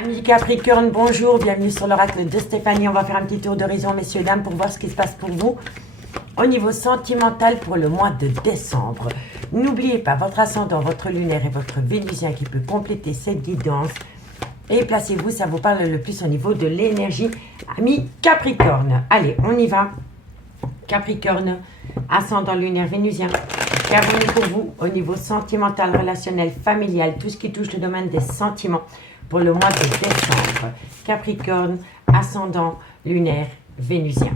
Amis Capricorne, bonjour, bienvenue sur l'oracle de Stéphanie. On va faire un petit tour d'horizon, messieurs, dames, pour voir ce qui se passe pour vous au niveau sentimental pour le mois de décembre. N'oubliez pas votre ascendant, votre lunaire et votre vénusien qui peut compléter cette guidance. Et placez-vous, ça vous parle le plus au niveau de l'énergie, amis Capricorne. Allez, on y va. Capricorne, ascendant lunaire vénusien. Qu'avons-nous pour vous au niveau sentimental, relationnel, familial, tout ce qui touche le domaine des sentiments pour le mois de décembre? Capricorne, ascendant lunaire vénusien.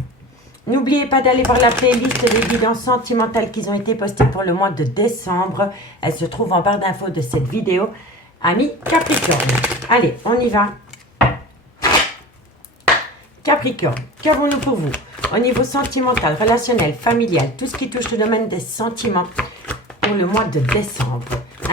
N'oubliez pas d'aller voir la playlist des guidances sentimentales qui ont été postées pour le mois de décembre. Elle se trouve en barre d'infos de cette vidéo. Amis Capricorne. Allez, on y va. Capricorne, qu'avons-nous pour vous au niveau sentimental, relationnel, familial, tout ce qui touche le domaine des sentiments pour le mois de décembre?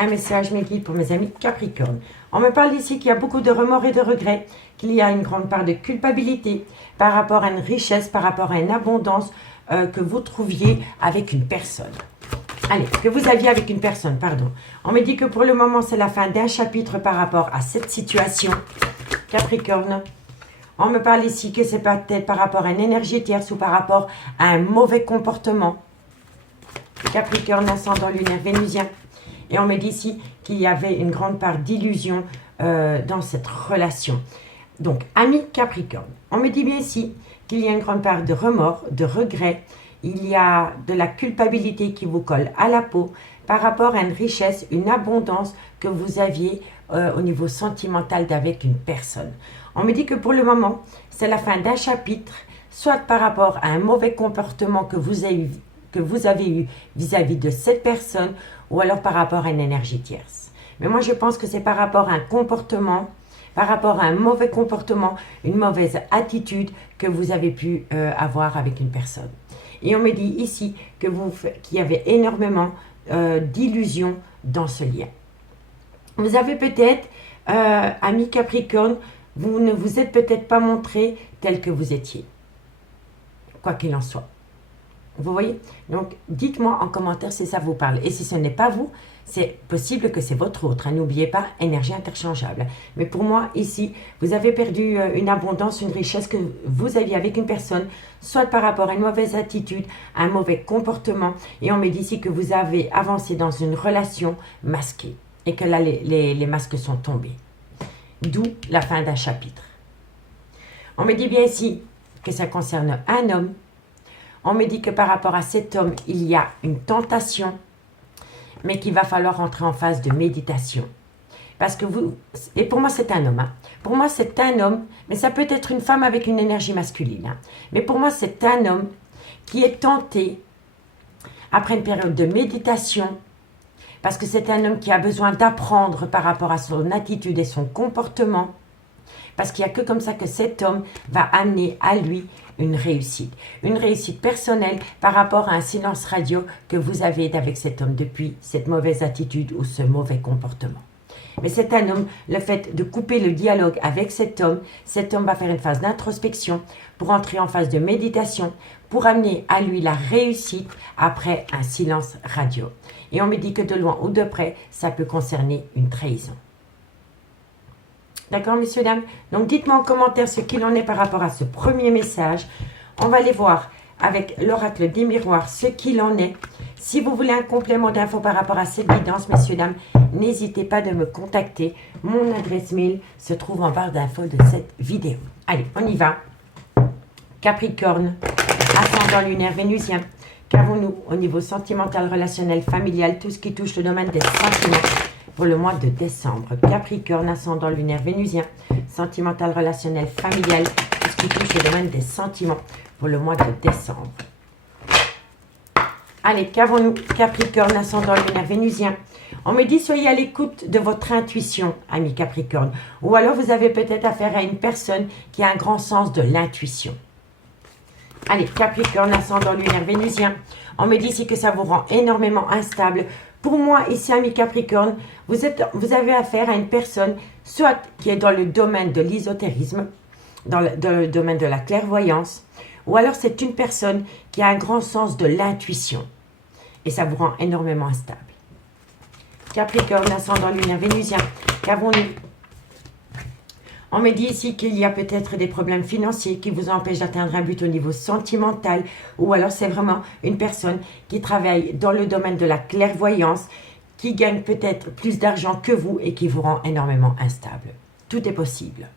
Un message, mes guides, pour mes amis Capricorne. On me parle ici qu'il y a beaucoup de remords et de regrets, qu'il y a une grande part de culpabilité par rapport à une richesse, par rapport à une abondance que vous trouviez avec une personne. Allez, que vous aviez avec une personne, pardon. On me dit que pour le moment, c'est la fin d'un chapitre par rapport à cette situation. Capricorne. On me parle ici que c'est peut-être par rapport à une énergie tierce ou par rapport à un mauvais comportement. Capricorne, ascendant lunaire vénusien. Et on me dit ici qu'il y avait une grande part d'illusion dans cette relation. Donc, ami Capricorne, on me dit bien ici qu'il y a une grande part de remords, de regrets. Il y a de la culpabilité qui vous colle à la peau par rapport à une richesse, une abondance que vous aviez au niveau sentimental d'avec une personne. On me dit que pour le moment, c'est la fin d'un chapitre, soit par rapport à un mauvais comportement que vous avez eu vis-à-vis de cette personne, ou alors par rapport à une énergie tierce. Mais moi, je pense que c'est par rapport à un comportement, par rapport à un mauvais comportement, une mauvaise attitude que vous avez pu avoir avec une personne. Et on me dit ici qu'il y avait énormément d'illusions dans ce lien. Vous avez peut-être, ami Capricorne, vous ne vous êtes peut-être pas montré tel que vous étiez. Quoi qu'il en soit. Vous voyez? Donc, dites-moi en commentaire si ça vous parle. Et si ce n'est pas vous, c'est possible que c'est votre autre. N'oubliez pas, énergie interchangeable. Mais pour moi, ici, vous avez perdu une abondance, une richesse que vous aviez avec une personne, soit par rapport à une mauvaise attitude, un mauvais comportement. Et on me dit ici que vous avez avancé dans une relation masquée. Et que là, les masques sont tombés. D'où la fin d'un chapitre. On me dit bien ici que ça concerne un homme. On me dit que par rapport à cet homme, il y a une tentation, mais qu'il va falloir entrer en phase de méditation. Parce que vous, et pour moi c'est un homme, hein. Pour moi c'est un homme, mais ça peut être une femme avec une énergie masculine. Hein. Mais pour moi c'est un homme qui est tenté, après une période de méditation, parce que c'est un homme qui a besoin d'apprendre par rapport à son attitude et son comportement, parce qu'il n'y a que comme ça que cet homme va amener à lui une réussite personnelle par rapport à un silence radio que vous avez avec cet homme depuis cette mauvaise attitude ou ce mauvais comportement. Mais c'est un homme, le fait de couper le dialogue avec cet homme va faire une phase d'introspection pour entrer en phase de méditation, pour amener à lui la réussite après un silence radio. Et on me dit que de loin ou de près, ça peut concerner une trahison. D'accord, messieurs, dames? Donc, dites-moi en commentaire ce qu'il en est par rapport à ce premier message. On va aller voir avec l'oracle des miroirs ce qu'il en est. Si vous voulez un complément d'infos par rapport à cette guidance, messieurs, dames, n'hésitez pas de me contacter. Mon adresse mail se trouve en barre d'infos de cette vidéo. Allez, on y va. Capricorne, ascendant lunaire vénusien. Qu'avons-nous au niveau sentimental, relationnel, familial, tout ce qui touche le domaine des sentiments pour le mois de décembre? Capricorne, ascendant lunaire vénusien, sentimental, relationnel, familial, tout ce qui touche le domaine des sentiments pour le mois de décembre. Allez, qu'avons-nous? Capricorne, ascendant lunaire vénusien. On me dit, soyez à l'écoute de votre intuition, ami Capricorne. Ou alors, vous avez peut-être affaire à une personne qui a un grand sens de l'intuition. Allez, Capricorne, ascendant lunaire vénusien. On me dit ici que ça vous rend énormément instable. Pour moi, ici, ami Capricorne, vous avez affaire à une personne, soit qui est dans le domaine de l'ésotérisme, dans le domaine de la clairvoyance, ou alors c'est une personne qui a un grand sens de l'intuition. Et ça vous rend énormément instable. Capricorne, ascendant lunaire vénusien. Qu'avons-nous On me dit ici qu'il y a peut-être des problèmes financiers qui vous empêchent d'atteindre un but au niveau sentimental, ou alors c'est vraiment une personne qui travaille dans le domaine de la clairvoyance, qui gagne peut-être plus d'argent que vous et qui vous rend énormément instable. Tout est possible.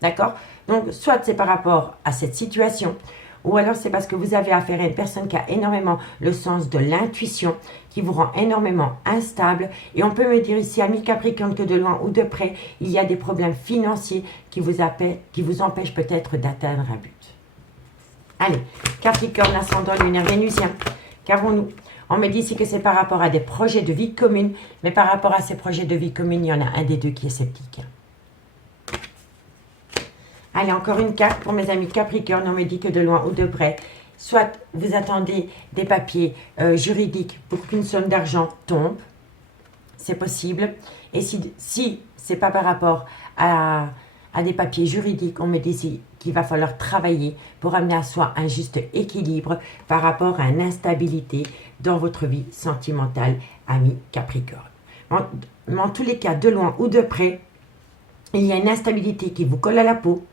D'accord? Donc, soit c'est par rapport à cette situation, ou alors c'est parce que vous avez affaire à une personne qui a énormément le sens de l'intuition, qui vous rend énormément instable. Et on peut me dire ici, ami Capricorne, que de loin ou de près, il y a des problèmes financiers qui vous empêchent peut-être d'atteindre un but. Allez, Capricorne, ascendant lunaire vénusien, qu'avons-nous? On me dit ici que c'est par rapport à des projets de vie commune, mais par rapport à ces projets de vie commune, il y en a un des deux qui est sceptique. Allez, encore une carte pour mes amis Capricorne. On me dit que de loin ou de près, soit vous attendez des papiers juridiques pour qu'une somme d'argent tombe. C'est possible. Et si ce n'est pas par rapport à des papiers juridiques, on me dit qu'il va falloir travailler pour amener à soi un juste équilibre par rapport à une instabilité dans votre vie sentimentale, ami Capricorne. Mais en tous les cas, de loin ou de près, il y a une instabilité qui vous colle à la peau.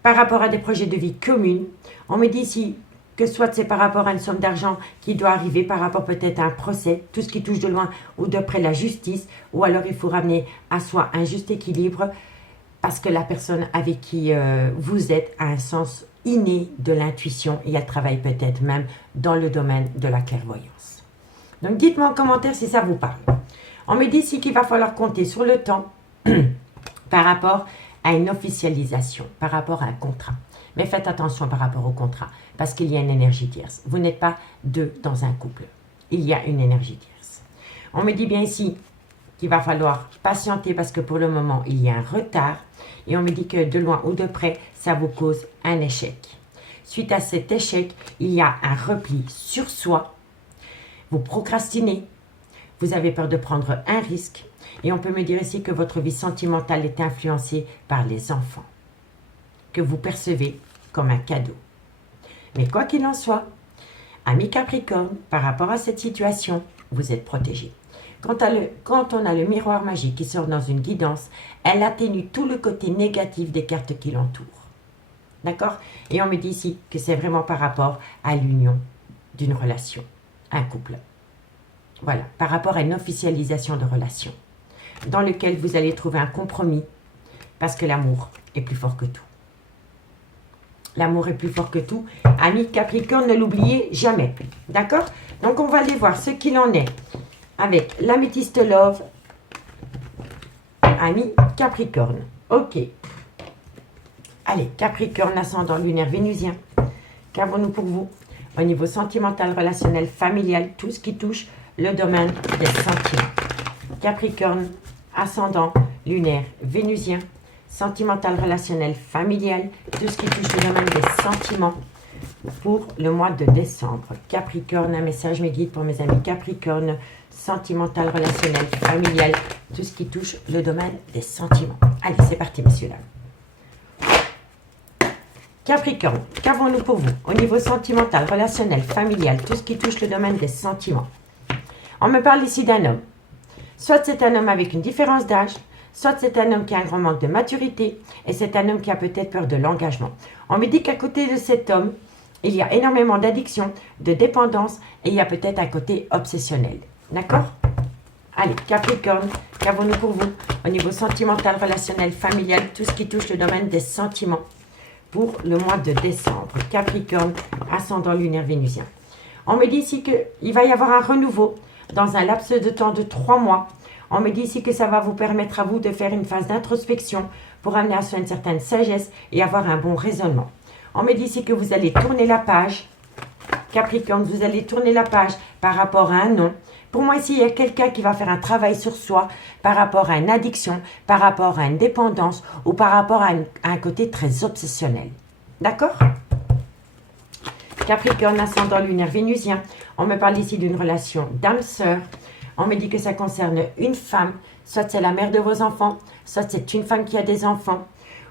Par rapport à des projets de vie communs, on me dit ici que soit c'est par rapport à une somme d'argent qui doit arriver, par rapport peut-être à un procès, tout ce qui touche de loin ou de près la justice, ou alors il faut ramener à soi un juste équilibre parce que la personne avec qui vous êtes a un sens inné de l'intuition et elle travaille peut-être même dans le domaine de la clairvoyance. Donc dites-moi en commentaire si ça vous parle. On me dit ici qu'il va falloir compter sur le temps par rapport à une officialisation, par rapport à un contrat. Mais faites attention par rapport au contrat, parce qu'il y a une énergie tierce. Vous n'êtes pas deux dans un couple. Il y a une énergie tierce. On me dit bien ici qu'il va falloir patienter, parce que pour le moment, il y a un retard. Et on me dit que de loin ou de près, ça vous cause un échec. Suite à cet échec, il y a un repli sur soi. Vous procrastinez. Vous avez peur de prendre un risque. Et on peut me dire ici que votre vie sentimentale est influencée par les enfants, que vous percevez comme un cadeau. Mais quoi qu'il en soit, ami Capricorne, par rapport à cette situation, vous êtes protégé. Quand on a le miroir magique qui sort dans une guidance, elle atténue tout le côté négatif des cartes qui l'entourent. D'accord? Et on me dit ici que c'est vraiment par rapport à l'union d'une relation, un couple. Voilà, par rapport à une officialisation de relation, dans lequel vous allez trouver un compromis, parce que l'amour est plus fort que tout. L'amour est plus fort que tout. Ami Capricorne, ne l'oubliez jamais. D'accord? Donc, on va aller voir ce qu'il en est avec l'améthyste love, ami Capricorne. Ok. Allez, Capricorne, ascendant lunaire vénusien. Qu'avons-nous pour vous au niveau sentimental, relationnel, familial, tout ce qui touche le domaine des sentiments? Capricorne, ascendant lunaire vénusien, sentimental, relationnel, familial, tout ce qui touche le domaine des sentiments pour le mois de décembre. Capricorne, un message mes guides pour mes amis Capricorne, sentimental, relationnel, familial, tout ce qui touche le domaine des sentiments. Allez, c'est parti, messieurs, dames. Capricorne, qu'avons-nous pour vous au niveau sentimental, relationnel, familial, tout ce qui touche le domaine des sentiments? On me parle ici d'un homme. Soit c'est un homme avec une différence d'âge, soit c'est un homme qui a un grand manque de maturité, et c'est un homme qui a peut-être peur de l'engagement. On me dit qu'à côté de cet homme, il y a énormément d'addiction, de dépendance, et il y a peut-être un côté obsessionnel. D'accord? Allez, Capricorne, qu'avons-nous pour vous au niveau sentimental, relationnel, familial, tout ce qui touche le domaine des sentiments pour le mois de décembre? Capricorne, ascendant lunaire vénusien. On me dit ici qu'il va y avoir un renouveau dans un laps de temps de 3 mois. On me dit ici que ça va vous permettre à vous de faire une phase d'introspection pour amener à soi une certaine sagesse et avoir un bon raisonnement. On me dit ici que vous allez tourner la page. Capricorne, vous allez tourner la page par rapport à un nom. Pour moi, ici, il y a quelqu'un qui va faire un travail sur soi par rapport à une addiction, par rapport à une dépendance ou par rapport à un côté très obsessionnel. D'accord? Capricorne, ascendant lunaire vénusien. On me parle ici d'une relation d'âme-sœur. On me dit que ça concerne une femme, soit c'est la mère de vos enfants, soit c'est une femme qui a des enfants,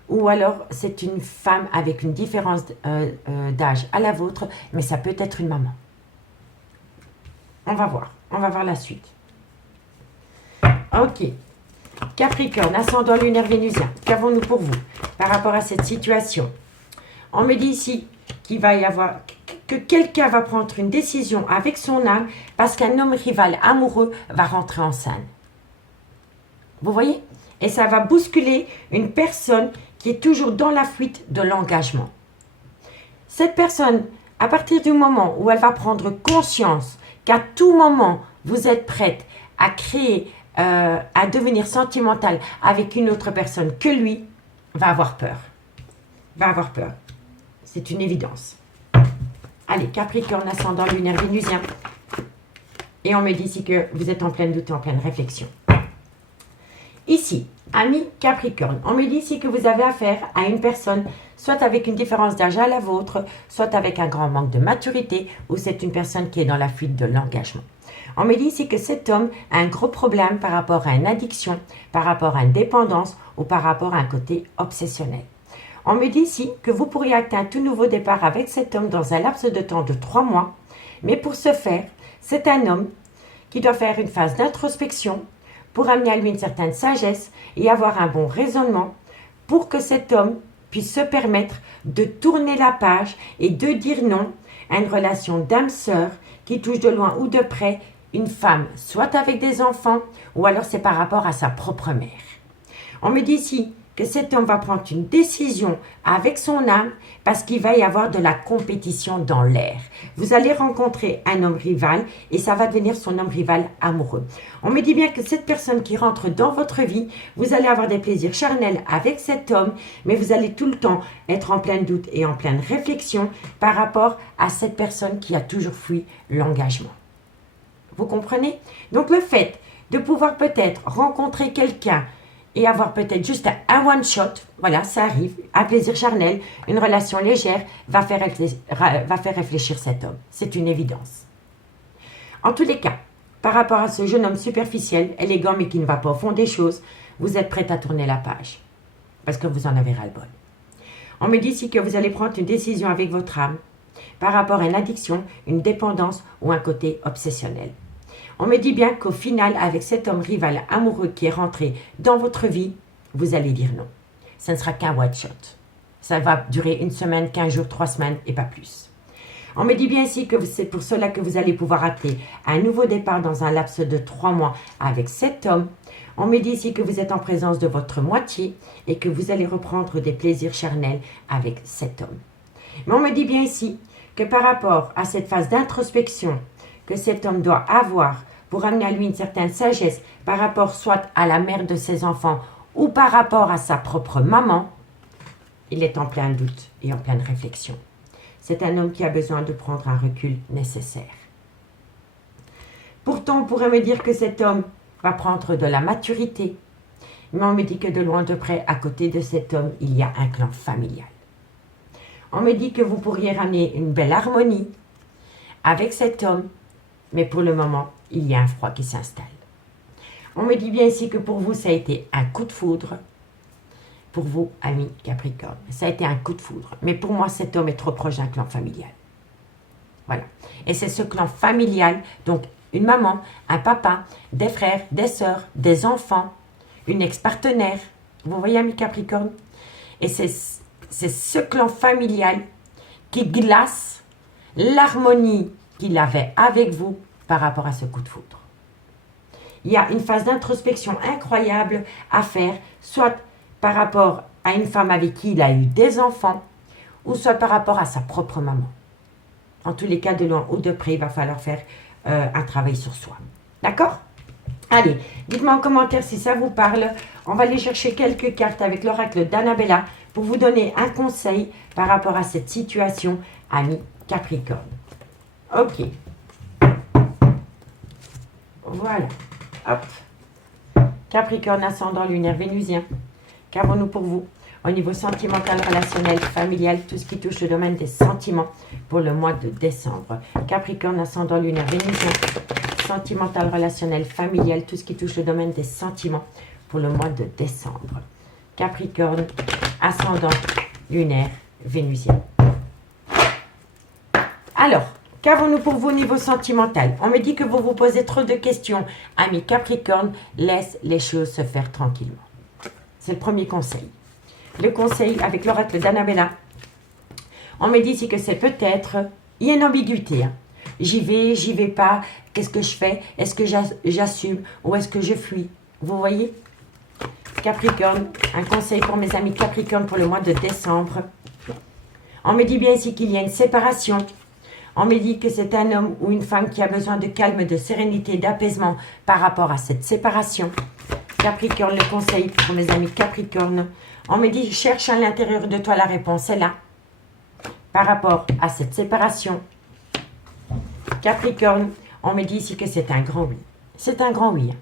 ou alors c'est une femme avec une différence d'âge à la vôtre, mais ça peut être une maman. On va voir la suite. Ok. Capricorne, ascendant lunaire vénusien, qu'avons-nous pour vous par rapport à cette situation? On me dit ici qu'il va y avoir, que quelqu'un va prendre une décision avec son âme parce qu'un homme rival amoureux va rentrer en scène. Vous voyez? Et ça va bousculer une personne qui est toujours dans la fuite de l'engagement. Cette personne, à partir du moment où elle va prendre conscience qu'à tout moment, vous êtes prête à créer, à devenir sentimentale avec une autre personne que lui, va avoir peur. Va avoir peur. C'est une évidence. Allez, Capricorne, ascendant lunaire vénusien. Et on me dit ici que vous êtes en pleine doute et en pleine réflexion. Ici, ami Capricorne, on me dit ici que vous avez affaire à une personne, soit avec une différence d'âge à la vôtre, soit avec un grand manque de maturité, ou c'est une personne qui est dans la fuite de l'engagement. On me dit ici que cet homme a un gros problème par rapport à une addiction, par rapport à une dépendance ou par rapport à un côté obsessionnel. On me dit ici que vous pourriez acter un tout nouveau départ avec cet homme dans un laps de temps de 3 mois, mais pour ce faire, c'est un homme qui doit faire une phase d'introspection, pour amener à lui une certaine sagesse et avoir un bon raisonnement pour que cet homme puisse se permettre de tourner la page et de dire non à une relation d'âme-sœur qui touche de loin ou de près une femme, soit avec des enfants ou alors c'est par rapport à sa propre mère. On me dit ici que cet homme va prendre une décision avec son âme parce qu'il va y avoir de la compétition dans l'air. Vous allez rencontrer un homme rival et ça va devenir son homme rival amoureux. On me dit bien que cette personne qui rentre dans votre vie, vous allez avoir des plaisirs charnels avec cet homme, mais vous allez tout le temps être en plein doute et en pleine réflexion par rapport à cette personne qui a toujours fui l'engagement. Vous comprenez? Donc le fait de pouvoir peut-être rencontrer quelqu'un et avoir peut-être juste un one-shot, voilà, ça arrive, un plaisir charnel, une relation légère, va faire réfléchir cet homme. C'est une évidence. En tous les cas, par rapport à ce jeune homme superficiel, élégant mais qui ne va pas au fond des choses, vous êtes prête à tourner la page, parce que vous en avez ras-le-bol. On me dit ici que vous allez prendre une décision avec votre âme, par rapport à une addiction, une dépendance ou un côté obsessionnel. On me dit bien qu'au final, avec cet homme rival amoureux qui est rentré dans votre vie, vous allez dire non. Ce ne sera qu'un one shot. Ça va durer 1 semaine, 15 jours, 3 semaines et pas plus. On me dit bien ici que c'est pour cela que vous allez pouvoir acter un nouveau départ dans un laps de 3 mois avec cet homme. On me dit ici que vous êtes en présence de votre moitié et que vous allez reprendre des plaisirs charnels avec cet homme. Mais on me dit bien ici que par rapport à cette phase d'introspection que cet homme doit avoir pour amener à lui une certaine sagesse par rapport soit à la mère de ses enfants ou par rapport à sa propre maman, il est en plein doute et en pleine réflexion. C'est un homme qui a besoin de prendre un recul nécessaire. Pourtant, on pourrait me dire que cet homme va prendre de la maturité, mais on me dit que de loin de près, à côté de cet homme, il y a un clan familial. On me dit que vous pourriez ramener une belle harmonie avec cet homme, mais pour le moment, il y a un froid qui s'installe. On me dit bien ici que pour vous, ça a été un coup de foudre. Pour vous, amis Capricorne, ça a été un coup de foudre. Mais pour moi, cet homme est trop proche d'un clan familial. Voilà. Et c'est ce clan familial, donc une maman, un papa, des frères, des sœurs, des enfants, une ex-partenaire. Vous voyez, amis Capricorne? Et c'est ce clan familial qui glace l'harmonie qu'il avait avec vous par rapport à ce coup de foudre. Il y a une phase d'introspection incroyable à faire, soit par rapport à une femme avec qui il a eu des enfants, ou soit par rapport à sa propre maman. En tous les cas, de loin ou de près, il va falloir faire un travail sur soi. D'accord? Allez, dites-moi en commentaire si ça vous parle. On va aller chercher quelques cartes avec l'oracle d'Annabella pour vous donner un conseil par rapport à cette situation, ami Capricorne. Ok. Voilà. Hop. Capricorne, ascendant lunaire vénusien. Qu'avons-nous pour vous au niveau sentimental, relationnel, familial, tout ce qui touche le domaine des sentiments pour le mois de décembre? Capricorne, ascendant lunaire vénusien. Sentimental, relationnel, familial, tout ce qui touche le domaine des sentiments pour le mois de décembre. Capricorne, ascendant lunaire vénusien. Alors, Qu'avons-nous pour vous au niveau sentimental? On me dit que vous vous posez trop de questions. Ami Capricorne, laisse les choses se faire tranquillement. C'est le premier conseil. Le conseil avec l'oracle d'Annabella. On me dit ici que c'est peut-être... Il y a une ambiguïté. Hein. J'y vais pas. Qu'est-ce que je fais? Est-ce que j'assume ou est-ce que je fuis? Vous voyez? Capricorne, un conseil pour mes amis Capricorne pour le mois de décembre. On me dit bien ici qu'il y a une séparation. On me dit que c'est un homme ou une femme qui a besoin de calme, de sérénité, d'apaisement par rapport à cette séparation. Capricorne, le conseil pour mes amis Capricorne. On me dit, cherche à l'intérieur de toi, la réponse est là. Par rapport à cette séparation. Capricorne, on me dit ici que c'est un grand oui. C'est un grand oui.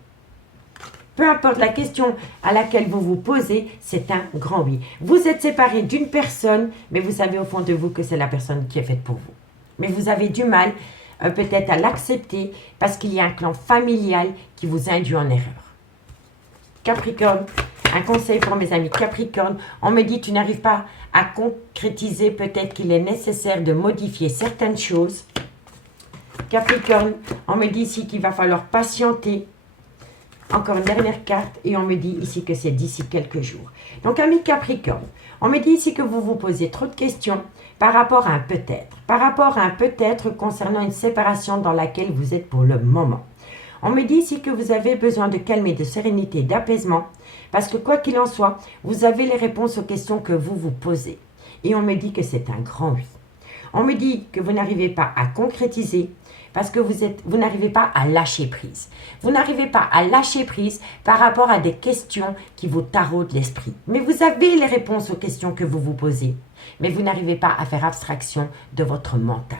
Peu importe la question à laquelle vous vous posez, c'est un grand oui. Vous êtes séparé d'une personne, mais vous savez au fond de vous que c'est la personne qui est faite pour vous. Mais vous avez du mal peut-être à l'accepter parce qu'il y a un clan familial qui vous induit en erreur. Capricorne, un conseil pour mes amis Capricorne. On me dit tu n'arrives pas à concrétiser, peut-être qu'il est nécessaire de modifier certaines choses. Capricorne, on me dit ici qu'il va falloir patienter. Encore une dernière carte et on me dit ici que c'est d'ici quelques jours. Donc, amis Capricorne, on me dit ici que vous vous posez trop de questions par rapport à un peut-être. Par rapport à un peut-être concernant une séparation dans laquelle vous êtes pour le moment. On me dit ici que vous avez besoin de calme et de sérénité, d'apaisement. Parce que quoi qu'il en soit, vous avez les réponses aux questions que vous vous posez. Et on me dit que c'est un grand oui. On me dit que vous n'arrivez pas à concrétiser parce que vous n'arrivez pas à lâcher prise. Vous n'arrivez pas à lâcher prise par rapport à des questions qui vous taraudent l'esprit. Mais vous avez les réponses aux questions que vous vous posez. Mais vous n'arrivez pas à faire abstraction de votre mental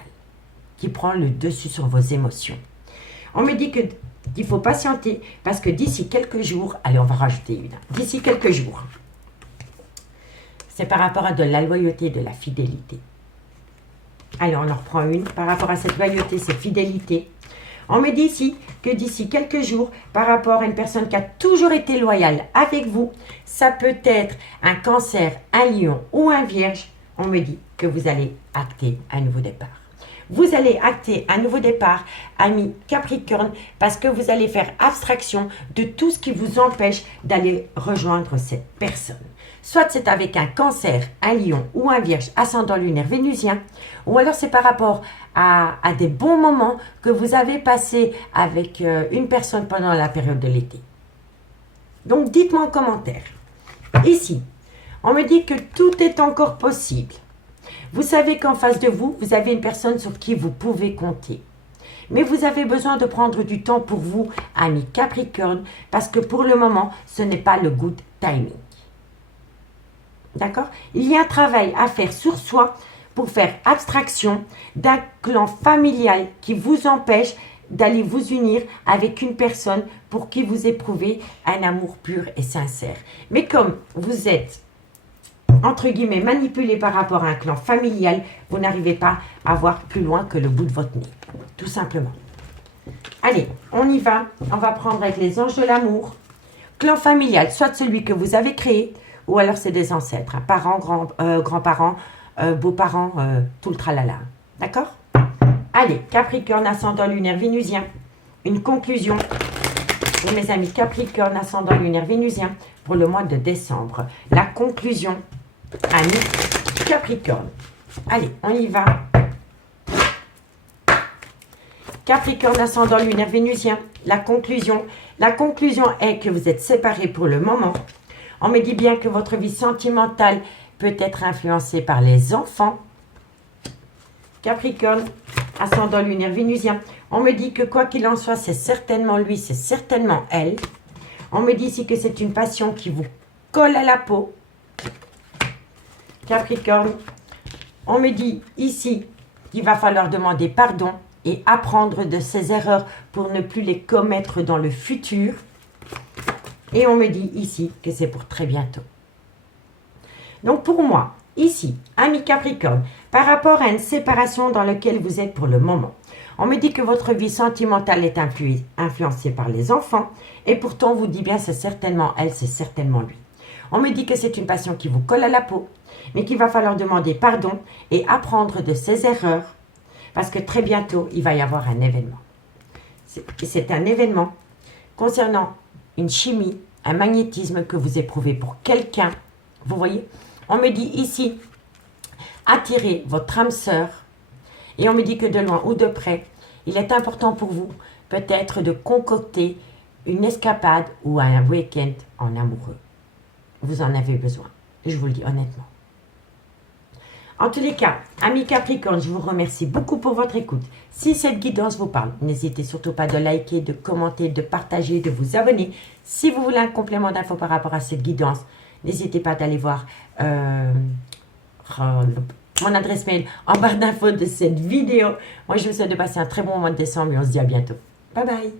qui prend le dessus sur vos émotions. On me dit qu'il faut patienter parce que d'ici quelques jours, allez, on va rajouter une. D'ici quelques jours, c'est par rapport à de la loyauté, de la fidélité. Allez, on en reprend une. Par rapport à cette loyauté, cette fidélité. On me dit ici que d'ici quelques jours, par rapport à une personne qui a toujours été loyale avec vous, ça peut être un cancer, un lion ou un vierge. On me dit que vous allez acter un nouveau départ. Vous allez acter un nouveau départ, amis Capricorne, parce que vous allez faire abstraction de tout ce qui vous empêche d'aller rejoindre cette personne. Soit c'est avec un cancer, un lion ou un vierge ascendant lunaire vénusien, ou alors c'est par rapport à des bons moments que vous avez passés avec une personne pendant la période de l'été. Donc dites-moi en commentaire. Ici, on me dit que tout est encore possible. Vous savez qu'en face de vous, vous avez une personne sur qui vous pouvez compter. Mais vous avez besoin de prendre du temps pour vous, amis Capricorne, parce que pour le moment, ce n'est pas le good timing. D'accord? Il y a un travail à faire sur soi pour faire abstraction d'un clan familial qui vous empêche d'aller vous unir avec une personne pour qui vous éprouvez un amour pur et sincère. Mais comme vous êtes entre guillemets, manipulé par rapport à un clan familial, vous n'arrivez pas à voir plus loin que le bout de votre nez. Tout simplement. Allez, on y va. On va prendre avec les anges de l'amour. Clan familial, soit celui que vous avez créé, ou alors c'est des ancêtres, hein, parents, grands-parents, beaux-parents, tout le tralala. D'accord? Allez, Capricorne, ascendant lunaire vénusien. Une conclusion pour mes amis Capricorne, ascendant lunaire vénusien pour le mois de décembre. La conclusion, amis Capricorne. Allez, on y va. Capricorne, ascendant lunaire vénusien. La conclusion est que vous êtes séparés pour le moment. On me dit bien que votre vie sentimentale peut être influencée par les enfants. Capricorne, ascendant lunaire vénusien. On me dit que quoi qu'il en soit, c'est certainement lui, c'est certainement elle. On me dit ici que c'est une passion qui vous colle à la peau. Capricorne, on me dit ici qu'il va falloir demander pardon et apprendre de ses erreurs pour ne plus les commettre dans le futur. Et on me dit ici que c'est pour très bientôt. Donc pour moi, ici, ami Capricorne, par rapport à une séparation dans laquelle vous êtes pour le moment, on me dit que votre vie sentimentale est influencée par les enfants et pourtant on vous dit bien c'est certainement elle, c'est certainement lui. On me dit que c'est une passion qui vous colle à la peau, mais qu'il va falloir demander pardon et apprendre de ses erreurs Parce que très bientôt, il va y avoir un événement. C'est un événement concernant une chimie, un magnétisme que vous éprouvez pour quelqu'un. Vous voyez? On me dit ici, attirez votre âme sœur. Et on me dit que de loin ou de près, il est important pour vous peut-être de concocter une escapade ou un week-end en amoureux. Vous en avez besoin. Je vous le dis honnêtement. En tous les cas, amis Capricorne, je vous remercie beaucoup pour votre écoute. Si cette guidance vous parle, n'hésitez surtout pas de liker, de commenter, de partager, de vous abonner. Si vous voulez un complément d'infos par rapport à cette guidance, n'hésitez pas d'aller voir mon adresse mail en barre d'infos de cette vidéo. Moi, je vous souhaite de passer un très bon mois de décembre et on se dit à bientôt. Bye bye.